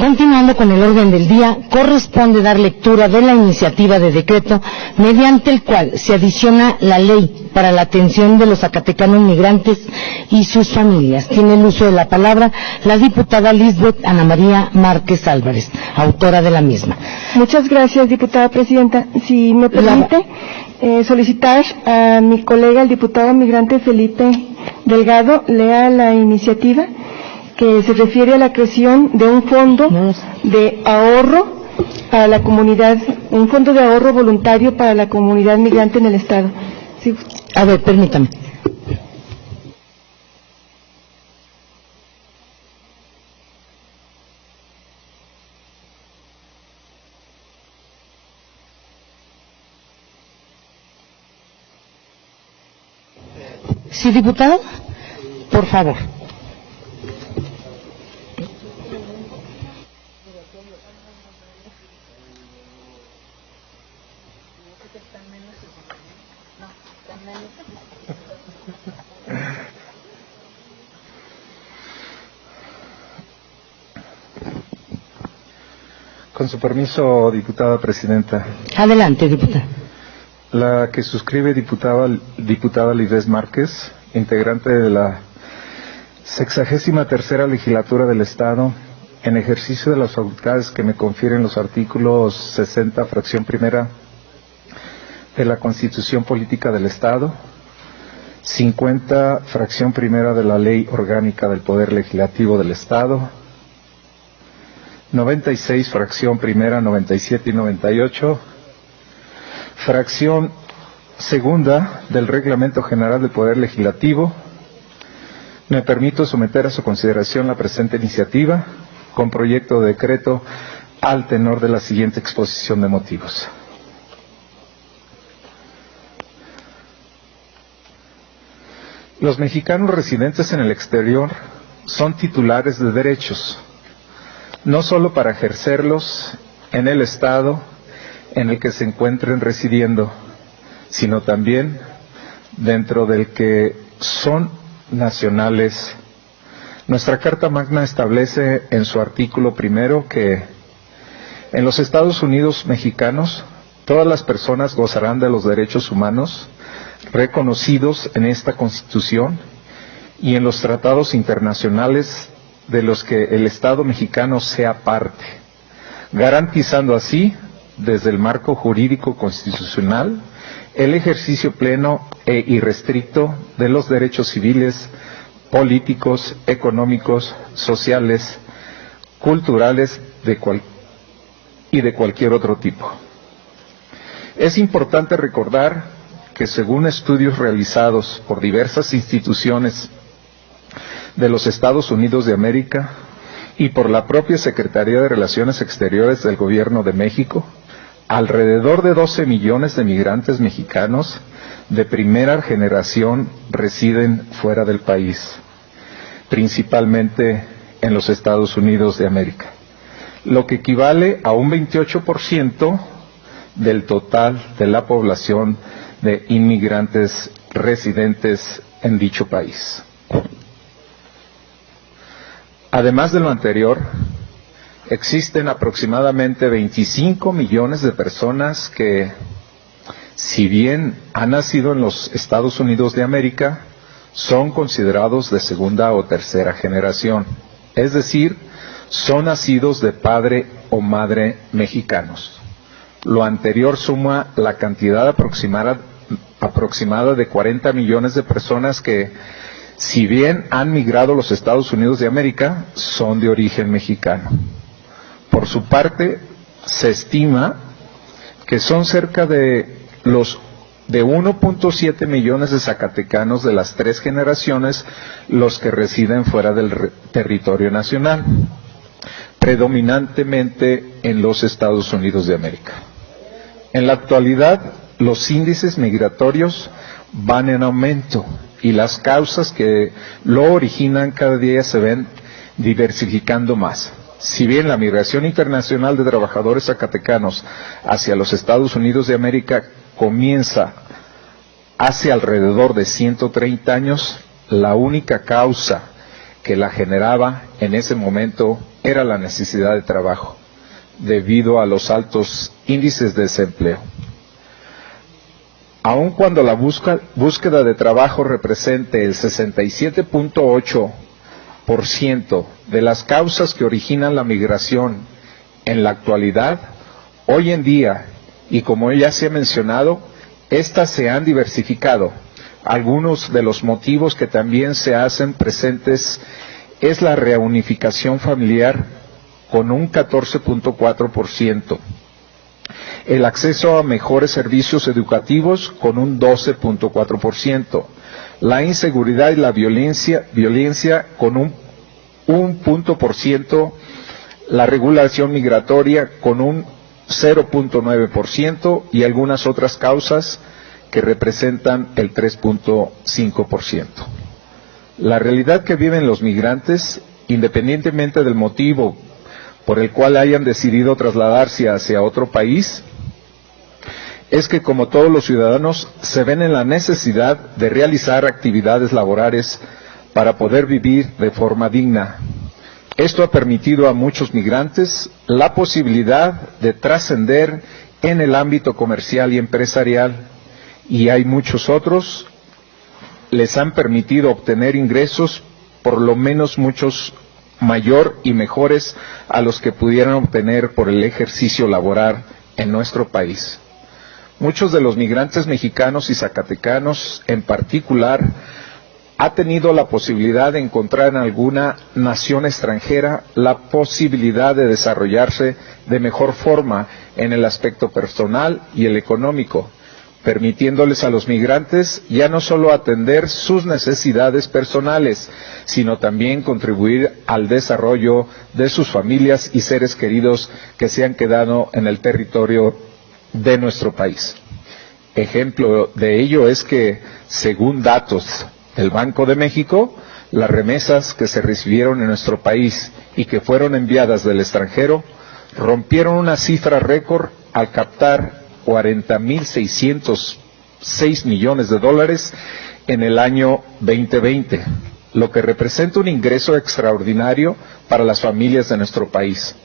Continuando con el orden del día, corresponde dar lectura de la iniciativa de decreto mediante el cual se adiciona la ley para la atención de los zacatecanos migrantes y sus familias. Tiene el uso de la palabra la diputada Lisbeth Ana María Márquez Álvarez, autora de la misma. Muchas gracias, diputada presidenta. Si me permite, solicitar a mi colega, el diputado migrante Felipe Delgado, lea la iniciativa que se refiere a la creación de un fondo de ahorro para la comunidad, un fondo de ahorro voluntario para la comunidad migrante en el Estado. Sí. A ver, permítame. Sí, diputado, por favor. Con su permiso, diputada presidenta. Adelante, diputada. La que suscribe diputada Lisbeth Márquez, integrante de la 63ª legislatura del Estado, en ejercicio de las facultades que me confieren los artículos 60, fracción primera de la Constitución Política del Estado, 50, fracción primera de la Ley Orgánica del Poder Legislativo del Estado, 96, fracción primera, 97 y 98, fracción segunda del Reglamento General del Poder Legislativo. Me permito someter a su consideración la presente iniciativa con proyecto de decreto al tenor de la siguiente exposición de motivos. Los mexicanos residentes en el exterior son titulares de derechos, no solo para ejercerlos en el Estado en el que se encuentren residiendo, sino también dentro del que son nacionales. Nuestra Carta Magna establece en su artículo primero que en los Estados Unidos mexicanos todas las personas gozarán de los derechos humanos reconocidos en esta Constitución y en los tratados internacionales de los que el Estado mexicano sea parte, garantizando así, desde el marco jurídico constitucional, el ejercicio pleno e irrestricto de los derechos civiles, políticos, económicos, sociales, culturales y de cualquier otro tipo. Es importante recordar que según estudios realizados por diversas instituciones de los Estados Unidos de América y por la propia Secretaría de Relaciones Exteriores del Gobierno de México, alrededor de 12 millones de migrantes mexicanos de primera generación residen fuera del país, principalmente en los Estados Unidos de América, lo que equivale a un 28% del total de la población de inmigrantes residentes en dicho país. Además de lo anterior, existen aproximadamente 25 millones de personas que, si bien han nacido en los Estados Unidos de América, son considerados de segunda o tercera generación, es decir, son nacidos de padre o madre mexicanos. Lo anterior suma la cantidad aproximada de 40 millones de personas que, si bien han migrado a los Estados Unidos de América, son de origen mexicano. Por su parte, se estima que son cerca de 1.7 millones de zacatecanos de las tres generaciones los que residen fuera del territorio nacional, predominantemente en los Estados Unidos de América. En la actualidad, los índices migratorios van en aumento y las causas que lo originan cada día se ven diversificando más. Si bien la migración internacional de trabajadores zacatecanos hacia los Estados Unidos de América comienza hace alrededor de 130 años, la única causa que la generaba en ese momento era la necesidad de trabajo, debido a los altos índices de desempleo. Aun cuando la búsqueda de trabajo represente el 67.8% de las causas que originan la migración en la actualidad, hoy en día, y como ya se ha mencionado, estas se han diversificado. Algunos de los motivos que también se hacen presentes es la reunificación familiar con un 14.4%, el acceso a mejores servicios educativos con un 12.4%, la inseguridad y la violencia con un punto por ciento, la regulación migratoria con un 0.9% y algunas otras causas que representan el 3.5%. La realidad que viven los migrantes, independientemente del motivo por el cual hayan decidido trasladarse hacia otro país, es que como todos los ciudadanos se ven en la necesidad de realizar actividades laborales para poder vivir de forma digna. Esto ha permitido a muchos migrantes la posibilidad de trascender en el ámbito comercial y empresarial, y hay muchos otros les han permitido obtener ingresos por lo menos muchos mayor y mejores a los que pudieran obtener por el ejercicio laboral en nuestro país. Muchos de los migrantes mexicanos y zacatecanos en particular ha tenido la posibilidad de encontrar en alguna nación extranjera la posibilidad de desarrollarse de mejor forma en el aspecto personal y el económico, permitiéndoles a los migrantes ya no solo atender sus necesidades personales, sino también contribuir al desarrollo de sus familias y seres queridos que se han quedado en el territorio de nuestro país. Ejemplo de ello es que, según datos del Banco de México, las remesas que se recibieron en nuestro país y que fueron enviadas del extranjero rompieron una cifra récord al captar 40.606 millones de dólares en el año 2020, lo que representa un ingreso extraordinario para las familias de nuestro país,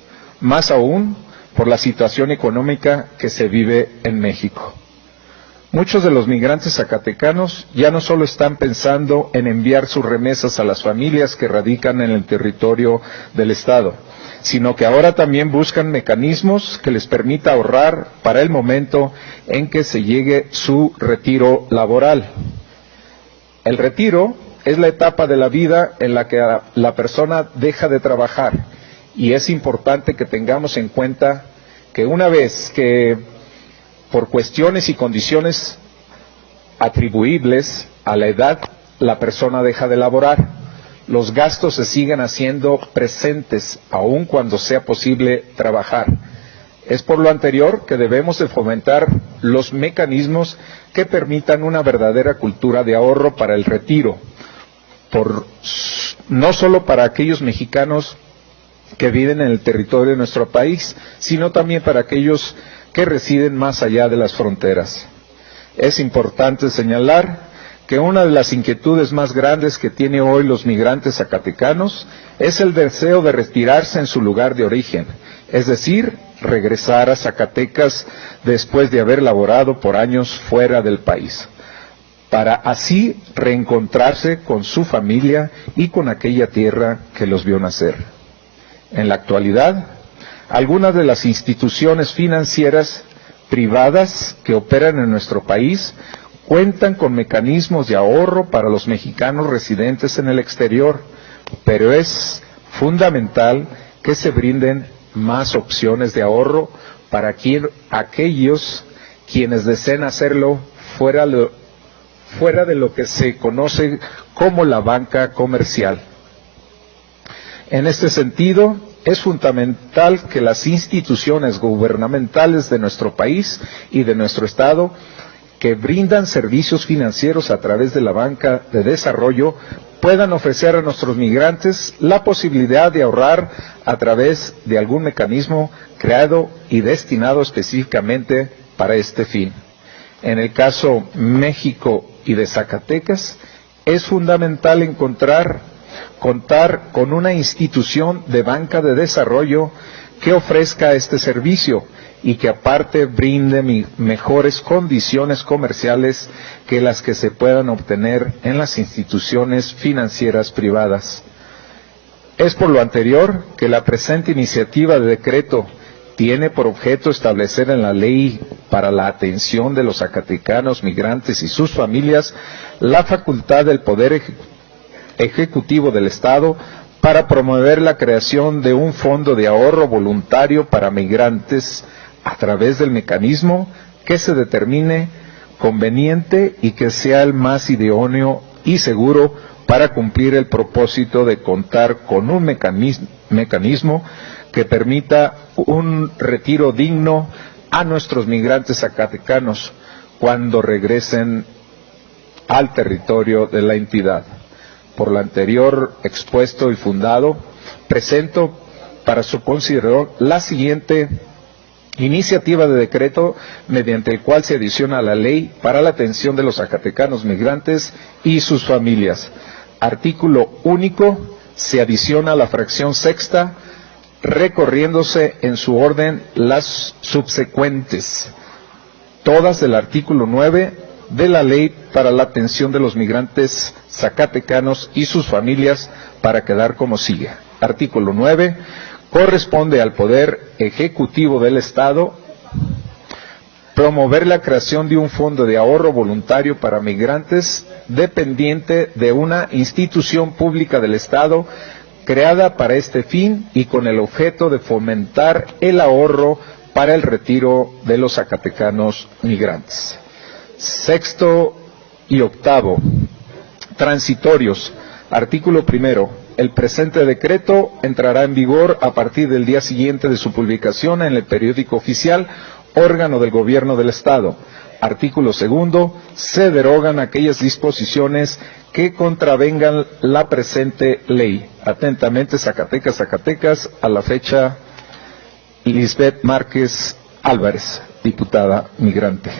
más aún por la situación económica que se vive en México. Muchos de los migrantes zacatecanos ya no solo están pensando en enviar sus remesas a las familias que radican en el territorio del Estado, sino que ahora también buscan mecanismos que les permita ahorrar para el momento en que se llegue su retiro laboral. El retiro es la etapa de la vida en la que la persona deja de trabajar, y es importante que tengamos en cuenta que una vez que por cuestiones y condiciones atribuibles a la edad la persona deja de laborar, los gastos se siguen haciendo presentes aun cuando sea posible trabajar. Es por lo anterior que debemos de fomentar los mecanismos que permitan una verdadera cultura de ahorro para el retiro, no solo para aquellos mexicanos que viven en el territorio de nuestro país, sino también para aquellos que residen más allá de las fronteras. Es importante señalar que una de las inquietudes más grandes que tienen hoy los migrantes zacatecanos es el deseo de retirarse en su lugar de origen, es decir, regresar a Zacatecas después de haber laborado por años fuera del país, para así reencontrarse con su familia y con aquella tierra que los vio nacer. En la actualidad, algunas de las instituciones financieras privadas que operan en nuestro país cuentan con mecanismos de ahorro para los mexicanos residentes en el exterior, pero es fundamental que se brinden más opciones de ahorro para aquellos quienes deseen hacerlo fuera de lo que se conoce como la banca comercial. En este sentido, es fundamental que las instituciones gubernamentales de nuestro país y de nuestro Estado que brindan servicios financieros a través de la banca de desarrollo puedan ofrecer a nuestros migrantes la posibilidad de ahorrar a través de algún mecanismo creado y destinado específicamente para este fin. En el caso México y de Zacatecas, es fundamental encontrar contar con una institución de banca de desarrollo que ofrezca este servicio y que aparte brinde mejores condiciones comerciales que las que se puedan obtener en las instituciones financieras privadas. Es por lo anterior que la presente iniciativa de decreto tiene por objeto establecer en la ley para la atención de los zacatecanos migrantes y sus familias la facultad del Poder Ejecutivo del Estado para promover la creación de un fondo de ahorro voluntario para migrantes a través del mecanismo que se determine conveniente y que sea el más idóneo y seguro para cumplir el propósito de contar con un mecanismo que permita un retiro digno a nuestros migrantes zacatecanos cuando regresen al territorio de la entidad. Por lo anterior expuesto y fundado, presento para su consideración la siguiente iniciativa de decreto mediante el cual se adiciona a la ley para la atención de los zacatecanos migrantes y sus familias. Artículo único, se adiciona la fracción sexta, recorriéndose en su orden las subsecuentes, todas del artículo 9 de la ley para la atención de los migrantes zacatecanos y sus familias, para quedar como sigue. Artículo 9. Corresponde al Poder Ejecutivo del Estado promover la creación de un fondo de ahorro voluntario para migrantes dependiente de una institución pública del Estado creada para este fin y con el objeto de fomentar el ahorro para el retiro de los zacatecanos migrantes. Sexto y octavo, transitorios. Artículo primero. El presente decreto entrará en vigor a partir del día siguiente de su publicación en el periódico oficial, órgano del Gobierno del Estado. Artículo segundo. Se derogan aquellas disposiciones que contravengan la presente ley. Atentamente, Zacatecas, Zacatecas, a la fecha, Lisbeth Márquez Álvarez, diputada migrante.